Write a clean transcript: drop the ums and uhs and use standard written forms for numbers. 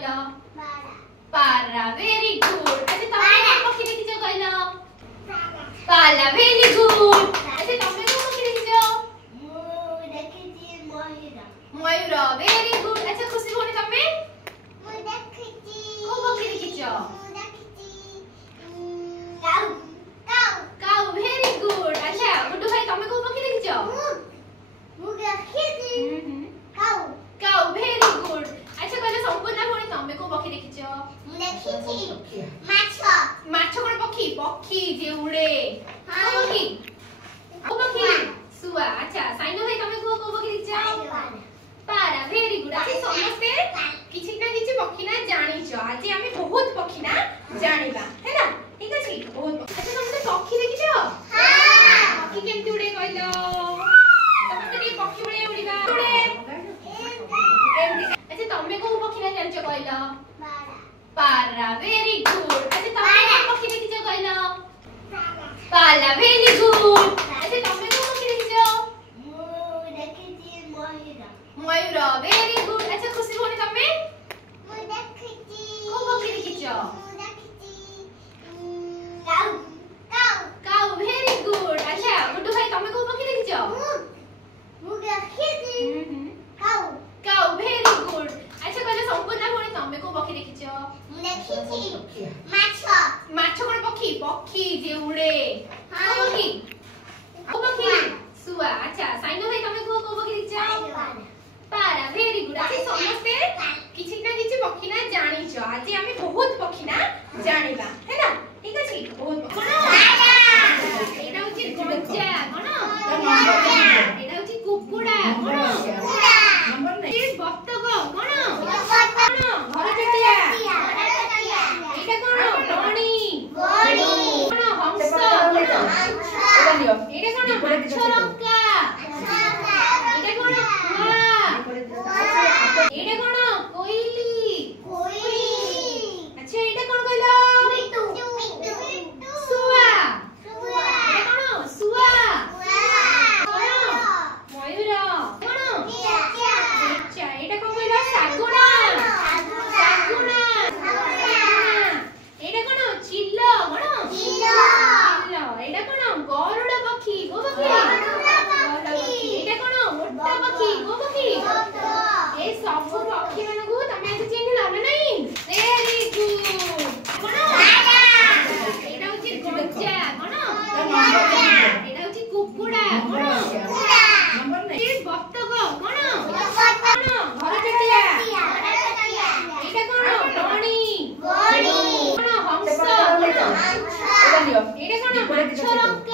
कहलो पारा very good अच्छा तमे पक्षी देखिছো कहलो पाला वेरी गुड अच्छा तमे को पक्षी देखिছো मु देखिছি मयूर वेरी गुड अच्छा खुशी होनी तमे मु देखिছি को पक्षी देखिছো मु देखिছি काऊ काऊ काऊ वेरी गुड अच्छा गुड्डू भाई तमे को पक्षी देखिছো मु देखिছি काऊ काऊ वेरी गुड अच्छा कहलो संपूर्ण होनी तमे को पक्षी देखिছো मु देखिছি माछ माछ कोन पक्षी पक्षी जे उड़े हां पक्षी को पक्षी सुआ अच्छा साइनो भाई तमे को पक्षी देखिছো पारा वेरी गुड अच्छा समस्ते किछि ना किछि पक्षी ना जानिছো आज हम बहुत पक्षी ना जानिबा है ना ठीक अछि बहुत अच्छा तुम पक्षी देखिছো हां पक्षी केमति उड़े कहलो तमे तो ये पक्षी उड़े उड़ीबा उड़े केमति अच्छा तमे को पक्षी ना जानिছো कहलो पारा वेरी गुड अच्छा तमे को पक्षी देखिছো कहलो पाला वेरी गुड अच्छा तमे को पक्षी देखिছো मु देखिছি मयूर वेरी गुड अच्छा खुशी होनी तमे मु देखिছি को पक्षी देखिছো मु देखिছি काऊ काऊ काऊ वेरी गुड अच्छा गुड्डू भाई तमे को पक्षी देखिছো मु देखिছি काऊ काऊ वेरी गुड अच्छा कहले संपूर्ण होनी तमे को पक्षी देखिছো मु देखिছি माछ माछ कोन पक्षी पक्षी जे उड़े हां पक्षी को पक्षी सुआ अच्छा साइनो भाई तमे को पक्षी देखिছো पारा वेरी गुड अच्छा समस्ते किछि ना किछि पक्षी ना जानिছো आज हम बहुत पक्षी ना जानिबा है ना ठीक अछि बहुत कोन एटा होची गंजा कोन एटा होची कुकुडा कोन नंबर नै ए बत्तक कोन घर चटिया एटा कोन रानी कोन हंस कोन एटा कोन मच्छरंका एटा कोन एटा कोन कोइली अच्छा एटा कोन कहलो सुआ एटा कोन सुआ मयूर कोन अच्छा एटा कोन कहलो सागुणा एटा कोन चिल्लो कोन चिल्लो एटा कोन गरुड़ पक्षी को पक्षी एटा कोन मोटा पक्षी को पक्षी ए सब पक्षी मानकु तमे आज चिन्हला ना नहीं वेरी गुड कोन एटा होची गंजा कोन एटा होची कुकुडा कोन नंबर नै ए बत्तक कोन घर चटिया एटा कोन रानी कोन हंस कोन एटा कोन मच्छरंका